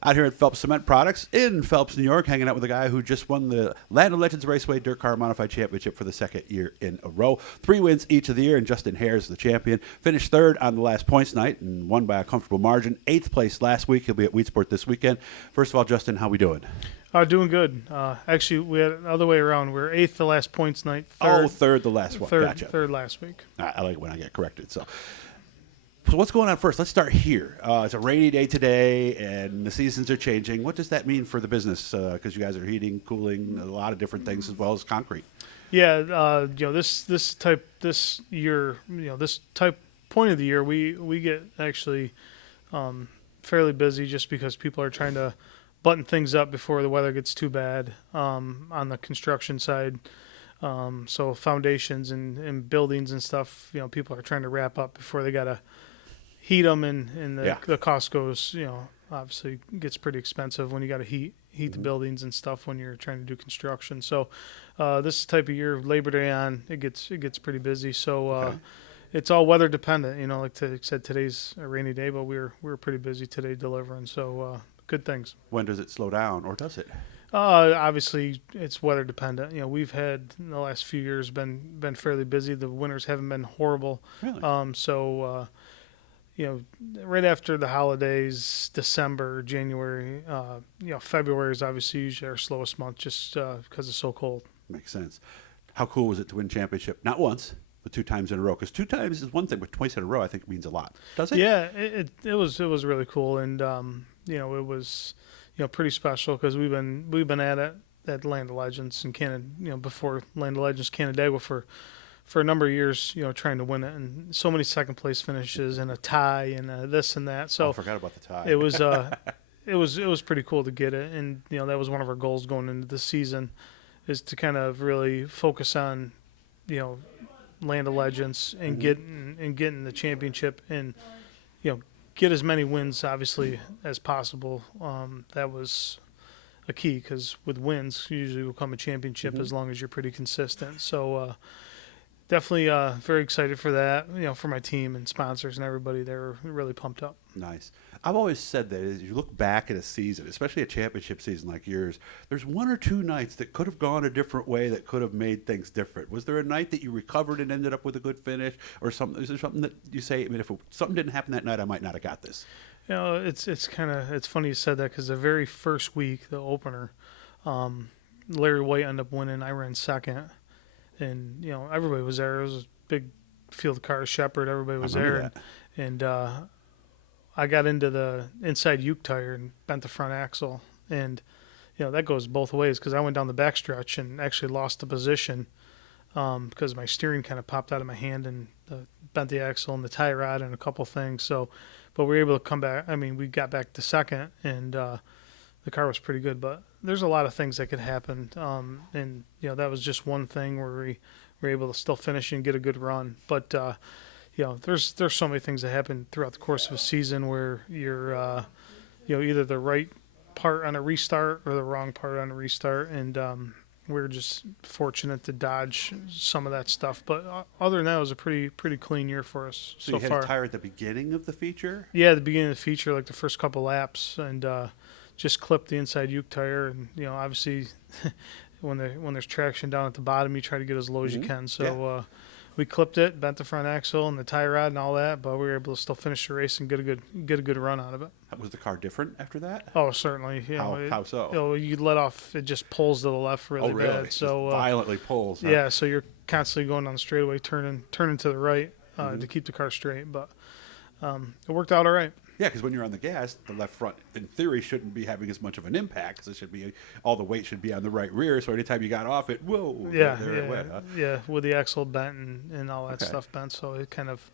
Out here at Phelps Cement Products in Phelps, New York, hanging out with a guy who just won the Land of Legends Raceway DIRTcar Modified Championship for the second year in a row. 3 wins each of the year, and Justin Haers, the champion, finished third on the last points night and won by a comfortable margin. 8th place last week. He'll be at Wheatsport this weekend. First of all, Justin, how we doing? Doing good. Actually, we had it the other way around. We were 8th the last points night. Third the last one. Gotcha. Third last week. I like it when I get corrected. So what's going on first? Let's start here. It's a rainy day today, and the seasons are changing. What does that mean for the business? Because you guys are heating, cooling, a lot of different things as well as concrete. Yeah, this type point of the year, we get actually fairly busy just because people are trying to button things up before the weather gets too bad on the construction side. So foundations and buildings and stuff, people are trying to wrap up before they got to heat them, and the cost goes, obviously gets pretty expensive when you got to heat the buildings and stuff when you're trying to do construction. So this type of year, Labor Day on, it gets pretty busy. So it's all weather dependent. Like I said, today's a rainy day, but we were pretty busy today delivering. So good things. When does it slow down, or does it? Obviously, it's weather dependent. We've had in the last few years been fairly busy. The winters haven't been horrible. Really? Right after the holidays, December, January, February is obviously usually our slowest month just because it's so cold. Makes sense. How cool was it to win championship? Not once, but 2 times in a row. Because 2 times is one thing, but twice in a row I think means a lot. Does it? Yeah, it was really cool, and it was pretty special because we've been at it at Land of Legends in Canada, before Land of Legends Canandaigua for a number of years, trying to win it, and so many second place finishes and a tie and this and that. So I forgot about the tie. It was it was pretty cool to get it, and that was one of our goals going into the season, is to kind of really focus on Land of Legends and getting the championship, and get as many wins obviously as possible. That was a key, because with wins usually will come a championship as long as you're pretty consistent. So definitely very excited for that, for my team and sponsors and everybody. They were really pumped up. Nice. I've always said that as you look back at a season, especially a championship season like yours, there's 1 or 2 nights that could have gone a different way that could have made things different. Was there a night that you recovered and ended up with a good finish, or something? Is there something that you say, if something didn't happen that night, I might not have got this? It's funny you said that, because the very first week, the opener, Larry White ended up winning. I ran second, and everybody was there. It was a big field of cars, Shepherd. Everybody was there, and I got into the inside uke tire and bent the front axle, and that goes both ways, because I went down the backstretch and actually lost the position because my steering kind of popped out of my hand and bent the axle and the tie rod and a couple things. So, but we were able to come back. I mean, we got back to second, and the car was pretty good. But there's a lot of things that could happen, and that was just one thing where we were able to still finish and get a good run. But there's so many things that happen throughout the course of a season where you're either the right part on a restart or the wrong part on a restart, and we're just fortunate to dodge some of that stuff. But other than that, it was a pretty clean year for us so far. So you had a tire at the beginning of the feature? Yeah, at the beginning of the feature, like the first couple laps, and just clipped the inside uke tire, and obviously when there's traction down at the bottom, you try to get as low as you can. So we clipped it, bent the front axle and the tie rod and all that, but we were able to still finish the race and get a good run out of it. Was the car different after that? Oh, certainly. How so? You let off, it just pulls to the left really, really? bad. So violently pulls. Huh? Yeah, so you're constantly going down the straightaway, turning to the right to keep the car straight. But it worked out all right. Yeah, because when you're on the gas, the left front, in theory, shouldn't be having as much of an impact, because all the weight should be on the right rear. So anytime you got off it, whoa, it went. Huh? Yeah, with the axle bent and all that stuff bent, so it kind of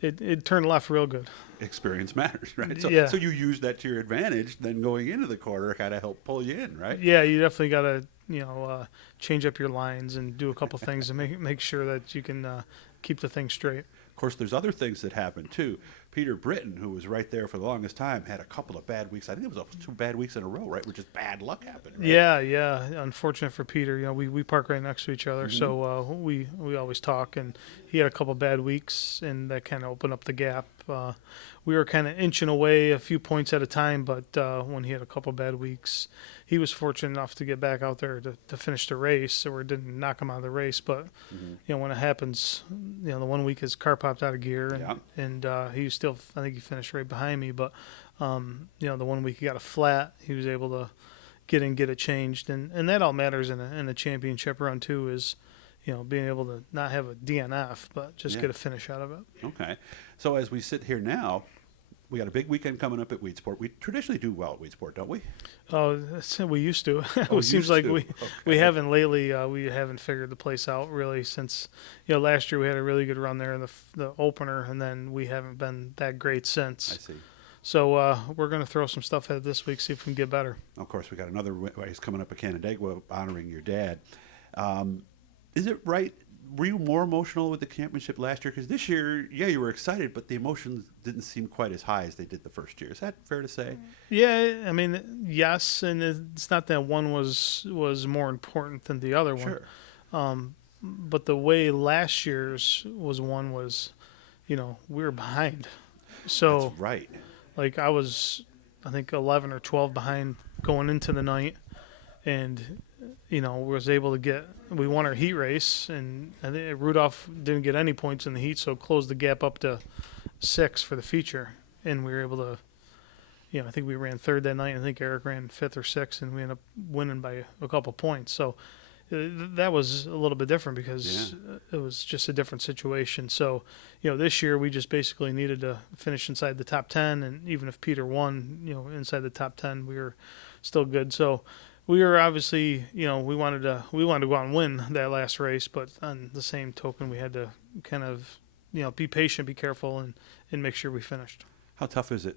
it turned left real good. Experience matters, right? So you use that to your advantage, then going into the corner kind of help pull you in, right? Yeah, you definitely got to change up your lines and do a couple things and make sure that you can keep the thing straight. Of course, there's other things that happen too. Peter Britton, who was right there for the longest time, had a couple of bad weeks. I think it was 2 bad weeks in a row, right? Where just bad luck happened. Right? Yeah. Unfortunate for Peter. We park right next to each other, so we always talk. And he had a couple of bad weeks, and that kind of opened up the gap. we were kind of inching away a few points at a time. But when he had a couple bad weeks, he was fortunate enough to get back out there to finish the race, so we didn't knock him out of the race. But when it happens, the one week his car popped out of gear, and he still, I think he finished right behind me. But the one week he got a flat, he was able to get it changed, and that all matters in a championship run too. Is being able to not have a DNF, but just get a finish out of it. Okay. So as we sit here now, we got a big weekend coming up at Weedsport. We traditionally do well at Weedsport, don't we? Oh, we used to. It seems like we haven't lately. We haven't figured the place out really since last year we had a really good run there in the opener, and then we haven't been that great since. I see. So we're going to throw some stuff at this week, see if we can get better. Of course, we got another race coming up at Canandaigua honoring your dad. Is it right? Were you more emotional with the championship last year? Because this year, you were excited, but the emotions didn't seem quite as high as they did the first year. Is that fair to say? Yeah, I mean, yes, and it's not that one was more important than the other one. Sure. But the way last year's was, we were behind. So that's right. Like I was, I think 11 or 12 behind going into the night, and was able to we won our heat race, and I think Rudolph didn't get any points in the heat, so closed the gap up to 6 for the feature, and we were able to, I think we ran third that night. I think Eric ran 5th or 6th, and we ended up winning by a couple points. So that was a little bit different because it was just a different situation. So, this year we just basically needed to finish inside the top 10, and even if Peter won, inside the top 10, we were still good. So we were obviously, we wanted to go out and win that last race, but on the same token, we had to kind of, be patient, be careful, and make sure we finished. How tough is it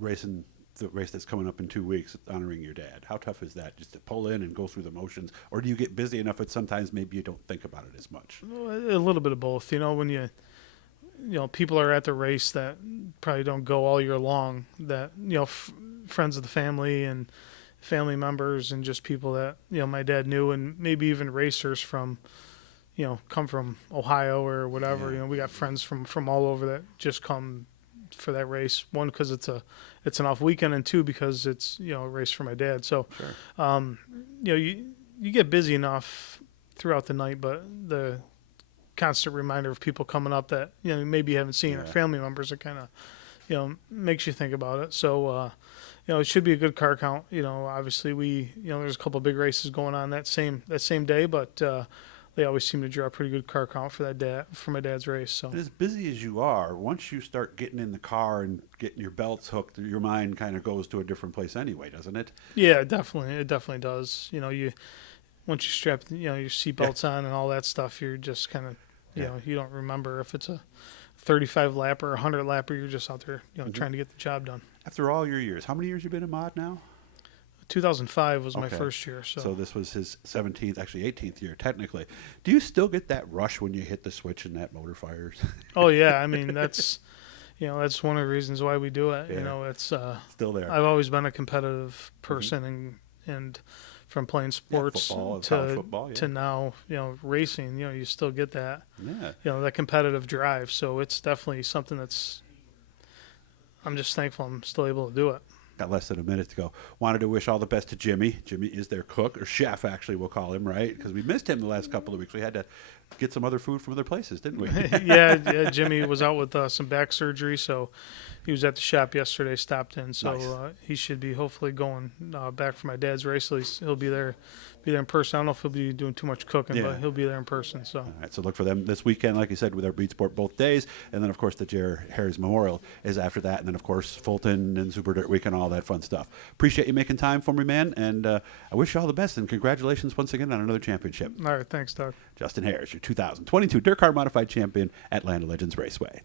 racing the race that's coming up in 2 weeks, honoring your dad? How tough is that, just to pull in and go through the motions, or do you get busy enough that sometimes maybe you don't think about it as much? A little bit of both. When people are at the race that probably don't go all year long, that friends of the family and family members and just people that my dad knew, and maybe even racers from come from Ohio or whatever. We got friends from all over that just come for that race. One, because it's an off weekend, and two, because it's a race for my dad. So sure. You get busy enough throughout the night, but the constant reminder of people coming up that maybe you haven't seen, or family members, that kind of makes you think about it. So it should be a good car count. Obviously we there's a couple of big races going on that same day, but they always seem to draw a pretty good car count for my dad's race. So as busy as you are, once you start getting in the car and getting your belts hooked, your mind kind of goes to a different place anyway, doesn't it? Yeah, definitely. It definitely does. Once you strap your seatbelts on and all that stuff, you're just kind of you don't remember if it's a 35 lap or 100 lap, or you're just out there trying to get the job done. After all your years, how many years you been in mod now? 2005 was my first year. So this was his 17th, actually 18th year technically. Do you still get that rush when you hit the switch and that motor fires? Oh yeah, I mean that's that's one of the reasons why we do it. It's still there. I've always been a competitive person, and from playing sports to now racing, you still get that that competitive drive. So it's definitely something that's, I'm just thankful I'm still able to do it. Got less than a minute to go. Wanted to wish all the best to Jimmy. Jimmy is their cook, or chef, actually, we'll call him, right? Because we missed him the last couple of weeks. We had to get some other food from other places, didn't we? yeah, Jimmy was out with some back surgery, so he was at the shop yesterday, stopped in. So nice. He should be hopefully going back for my dad's race. At least he'll be there in person. I don't know if he'll be doing too much cooking, but he'll be there in person. So all right, so look for them this weekend, like you said, with our Beat Sport both days. And then, of course, the Haers Memorial is after that. And then, of course, Fulton and Super Dirt Week and all that fun stuff. Appreciate you making time for me, man. And I wish you all the best. And congratulations once again on another championship. All right, thanks, Doug. Justin Haers, your 2022 DIRTcar Modified Champion at Land of Legends Raceway.